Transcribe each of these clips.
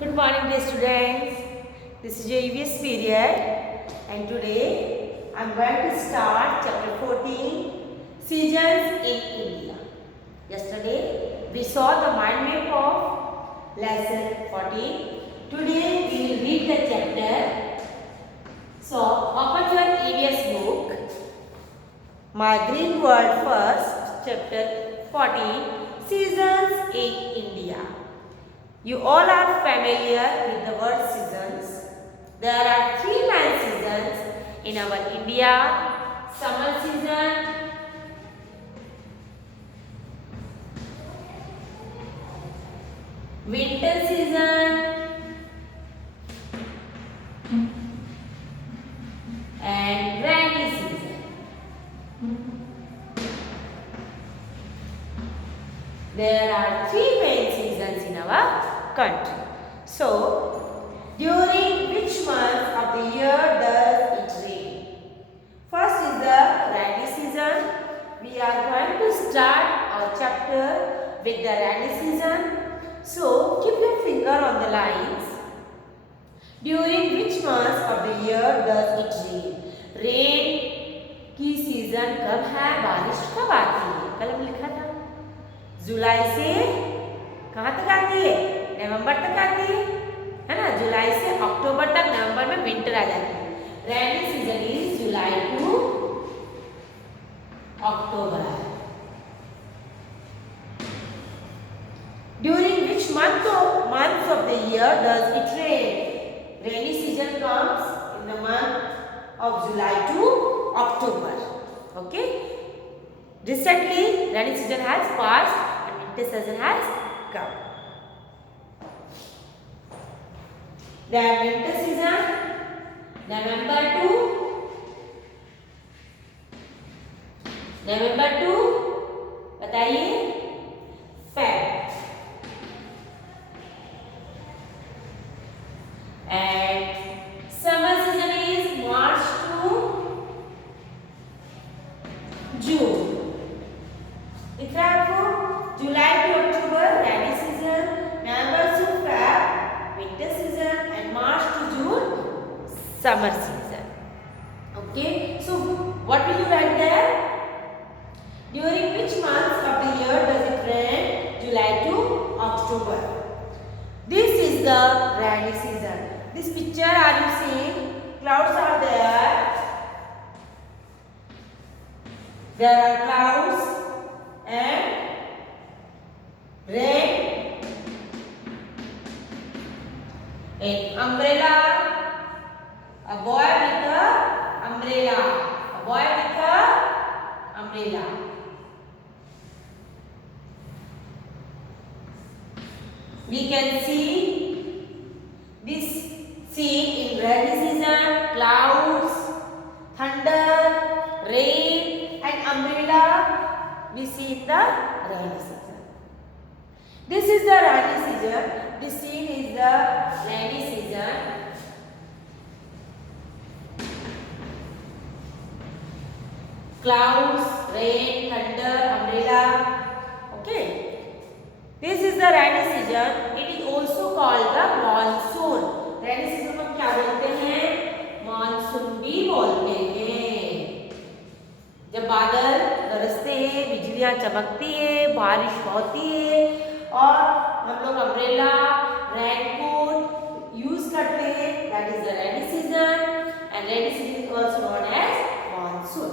Good morning, dear students. This is your EVS period, and today I am going to start chapter 14, Seasons in India. Yesterday we saw the mind map of lesson 14. Today we will read the chapter. So, open your EVS book. My Green World first, chapter 14, Seasons in India. You all are familiar with the word seasons. There are three main seasons in our India: summer season, winter season, and rainy season. There are three main seasons in our country. So, during which month of the year does it rain? First is the rainy season. We are going to start our chapter with the rainy season. So, keep your finger on the lines. During which month of the year does it rain? Rain की सीजन कब है? बारिश कब आती है? कल हम लिखा था जुलाई से कहाँ तक आती है? नवंबर तक आती है ना? जुलाई से अक्टूबर तक। नवंबर में विंटर आ जाती है। Rainy season is July to October. During which month of the year does it rain? Rainy season comes in the month of July to October. Okay. Recently, rainy season has passed and winter season has come. Then winter season, November to बताइए Feb. And summer season is March to June. दिख रहा है आपको? July to October rainy season, November to Feb winter season, and March to June summer season. Okay, so what will you write there? During which months of the year does it rain? July to October. This is the rainy season. This picture are you seeing? Clouds are there. There are clouds and rain, an umbrella, a boy with a umbrella, a boy with a umbrella. We can see this scene in rainy season: clouds, thunder, rain, and umbrella. We see in the rainy season. This is the rainy season. This scene is the rainy season. Clouds, rain, thunder, umbrella. Okay. This is the rainy season. It is also called the monsoon. Rainy season को क्या बोलते हैं? मानसून भी बोलते हैं. जब बादल गरजते हैं, बिजलियां चमकती है, बारिश होती है और हम लोग अम्ब्रेला, रेनकोट यूज करते हैं, that is the rainy season. And rainy season is also known as monsoon.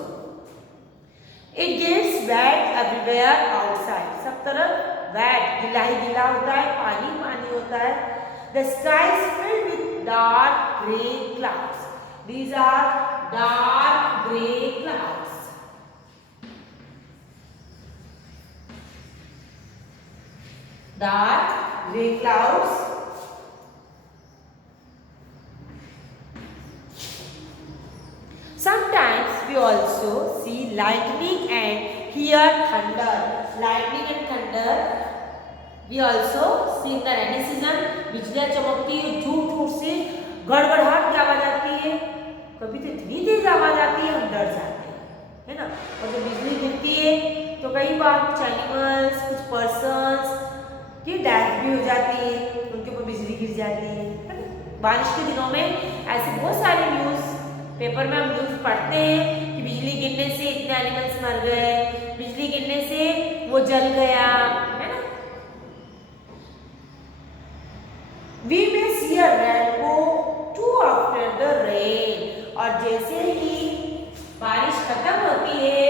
It gets wet everywhere outside. सब तरफ वेट, गिला ही गिला होता है, पानी पानी होता है. The sky is filled with dark grey clouds. These are dark grey clouds. Dark grey clouds. Sometimes we also see lightning and hear thunder. Lightning and thunder we also see in the rainy season. बिजलियाँ चमकती है, झूठ झूठ से गड़गड़ाहट की आवाज आती है. कभी तो इतनी तेज आवाज आती है हम डर जाते हैं, है ना? और जब बिजली गिरती है तो कई बार कुछ एनिमल्स, कुछ पर्सन्स कि डैश भी हो जाती है, उनके ऊपर बिजली गिर जाती है ना। बारिश के दिनों में ऐसे बहुत सारे न्यूज़ पेपर में हम न्यूज़ पढ़ते हैं कि बिजली गिरने से इतने एनिमल्स मर गए, बिजली गिरने से वो जल गया, है ना। We may see a rainbow too after the rain. और जैसे ही बारिश खत्म होती है,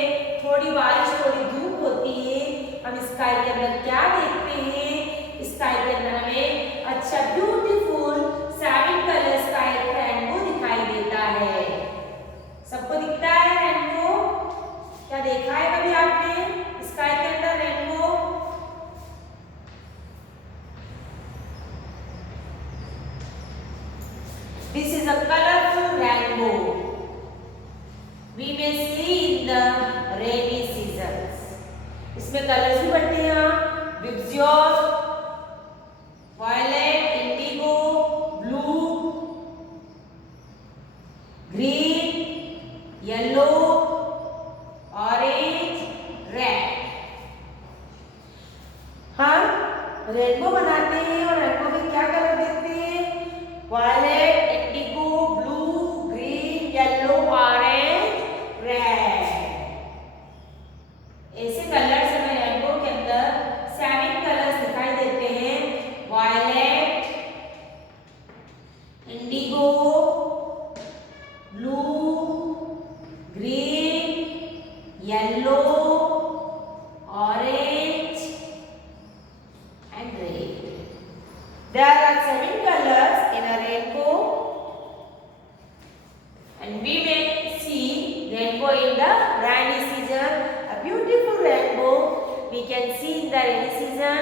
थोड़ी बारिश थोड़ी धूप होती है, हम स्काई के अंदर क्या देखते हैं, स्काई के अंदर हमें अच्छा ब्यूटीफुल 7 कलर्स का एक रेनबो दिखाई देता है। सबको दिखता है रेनबो? क्या देखा है कभी आपने स्काई के अंदर rainbow? This is a colorful rainbow. We may see in the rainy seasons. इसमें कलर्स भी बढ़ते हैं, VIBGYOR, violet, indigo, blue, green, yellow, orange, red. हम रेनबो बनाते हैं और रेनबो में क्या कलर देखते हैं? Violet, indigo, blue, green, yellow, orange, red. ऐसे कलर्स हमें रेनबो के अंदर 7 कलर्स दिखाई देते हैं। Violet, indigo, blue, green, yellow, orange and red. There are 7 colors in a rainbow, and we may see rainbow in the rainy season. A beautiful rainbow we can see in the rainy season,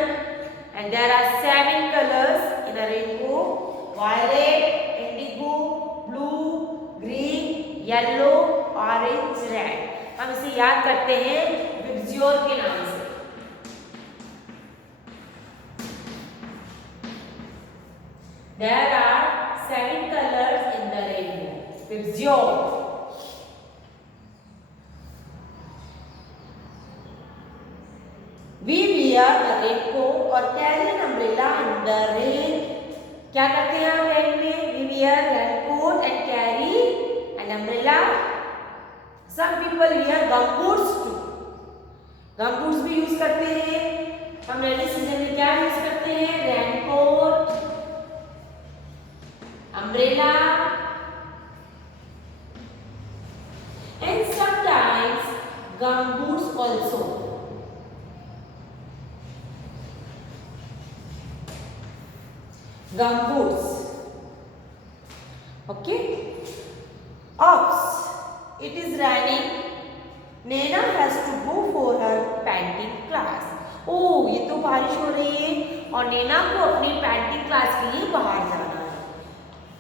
and there are 7 colors in a rainbow: violet, indigo, blue, green, yellow, orange, red. हम इसे याद करते हैं विब्जियोर के नाम से। There are 7 colors in the rainbow. Vizior. We wear a raincoat or carry an umbrella in the rain. क्या करते हैं हम रेन में? We wear raincoat and carry an umbrella. Some people wear gumboots too. Gumboots भी यूज करते हैं। हम रेनी season में क्या यूज करते हैं? Raincoat, umbrella, and sometimes gumboots also. Gumboots. Okay. Ops. It is raining. Nena has to go for her painting class. ओह, ये तो बारिश हो रही है और नैना को अपनी पेंटिंग क्लास के लिए बाहर जाना है।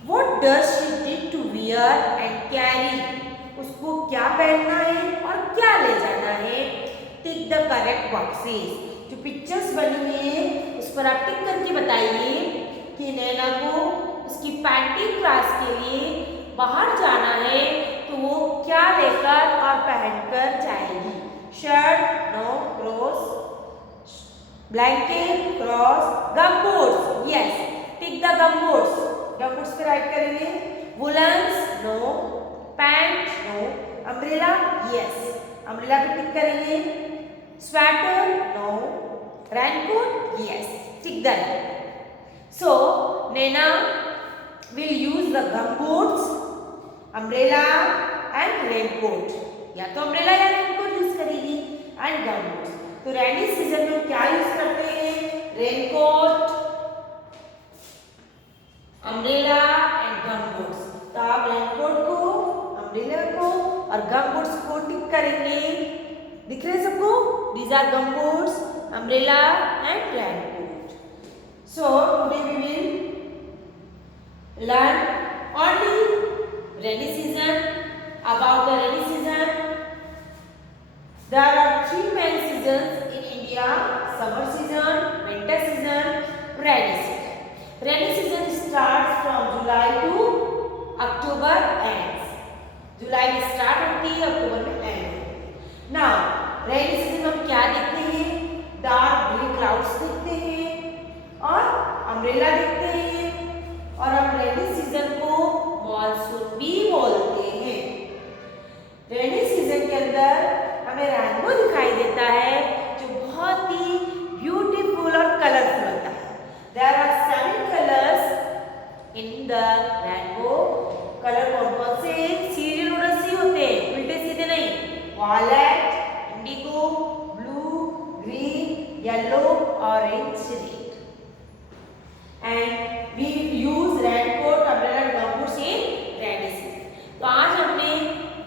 What does she need to wear and carry? उसको क्या पहनना है और क्या ले जाना है? Tick the correct boxes. जो पिक्चर्स बनी है उस पर आप टिक करके बताइए कि नैना को उसकी पेंटिंग क्लास के लिए बाहर जाना है तो वो क्या लेकर और पहनकर जाएगी? Shirt, no, cross, blanket, cross, gumboots, yes, tick the gumboots. Gumboots पे राइट करेंगे। Woollens, no, pant, no, umbrella, yes, umbrella पे टिक करेंगे। Sweater, no, raincoat, yes, tick the. So Nena will use the gumboots, umbrella and raincoat. या तो umbrella या raincoat use करेगी and gumboots. तो रेनी season में क्या यूज करते हैं? Raincoat, umbrella and gumboots. तो आप रेनकोट को, अम्ब्रेला को और गमबूट्स को टिक करेंगे। दिख रहे हैं सबको? These are gumboots, umbrella and raincoat. So today we will learn only rainy season, about the rainy season. There are 3 main seasons in India: summer season, winter season, rainy season. Rainy season starts from July to October ends. जुलाई में स्टार्ट होती है, अक्टूबर में एंड होती है। Now rainy season में हम क्या देखते हैं? डार्क ग्रे क्लाउड्स देखते हैं, अम्ब्रेला देखते हैं और हम रेनी सीजन को मॉनसून भी बोलते हैं। रेनी सीजन के अंदर हमें रेनबो दिखाई देता है जो बहुत ही ब्यूटीफुल और कलरफुल होता है। There are 7 colours in the rainbow. Colour कौन कौन से? सीरियल नोडस ही होते हैं, उल्टे सीधे नहीं। Violet, indigo, blue, green, yellow, orange, red. And we use raincoat, umbrella, gumboots in rainy season. तो आज हमने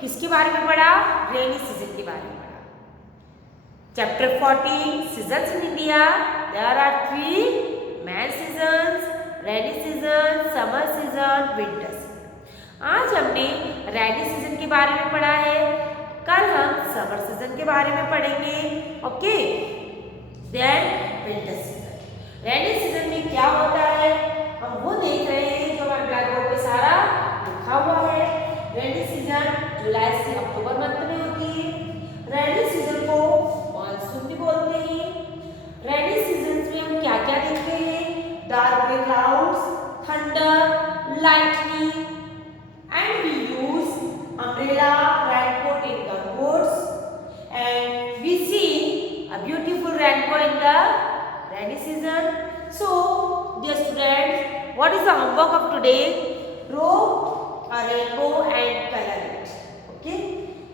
किसके बारे में पढ़ा? रेनी सीजन के बारे में पढ़ा। Chapter 14 seasons in India. There are 3 main seasons, rainy season, summer season, winter season. आज हमने रेनी सीजन के बारे में पढ़ा है, कल हम समर सीजन के बारे में पढ़ेंगे। Okay, then winter season. Rainy season में क्या होता है हम वो देख रहे हैं जो हमारे ब्लैक बोर्ड पे सारा लिखा हुआ है। रेनी सीजन जुलाई से अक्टूबर मंथ में होती है। रेनी सीजन को मानसून भी बोलते हैं। रेनी सीजन में हम क्या क्या देखते हैं? Dark grey clouds, thunder, lightning, and we use umbrella, raincoat in the woods, and we see a beautiful rainbow in the rainy season. So dear students, what is the homework of today? Draw a rainbow and color it. Okay,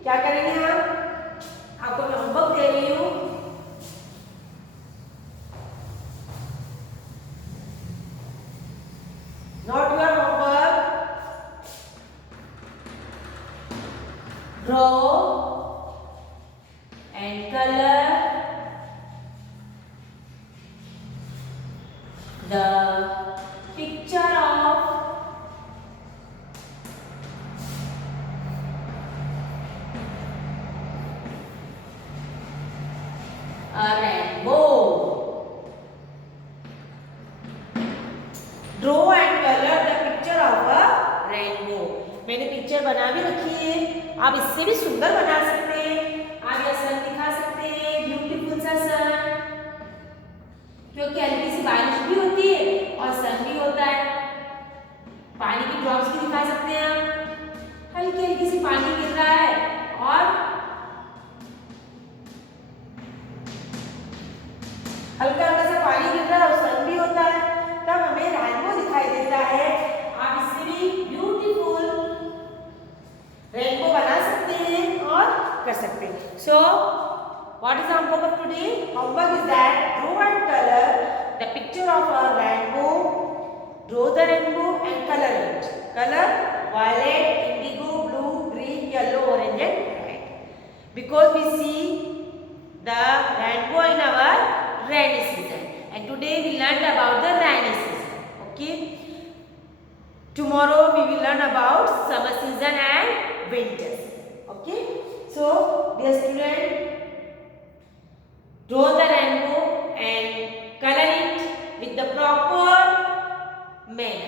क्या करेंगे हम? आपको मैं होमवर्क दे रही हूँ। Not your homework. Draw and color the picture of a rainbow. Draw and color the picture of a rainbow. मैंने पिक्चर बना भी रखी है, आप इससे भी सुंदर बना सकते हैं। आप यह सन दिखा सकते हैं, ब्यूटीफुल सा सन, क्योंकि हल्की सी बारिश भी होती है और सन भी होता है। पानी की ड्रॉप्स भी दिखा सकते हैं आप, हल्की हल्की सी पानी गिर रहा है और हल्का हल्का सा पानी गिर रहा है और सन भी होता है, तब हमें रेनबो दिखाई देता है। आप इससे भी ब्यूटीफुल रेनबो बना सकते हैं और कर सकते हैं। So what is homework of today? Homework is that draw and colour the picture of a rainbow. Draw the rainbow and colour it. Colour violet, indigo, blue, green, yellow, orange and red, because we see the rainbow in our rainy season, and today we learned about the rainy season. Okay, tomorrow we will learn about summer season and winter season. Okay, so dear student, draw the rainbow and color it with the proper manner.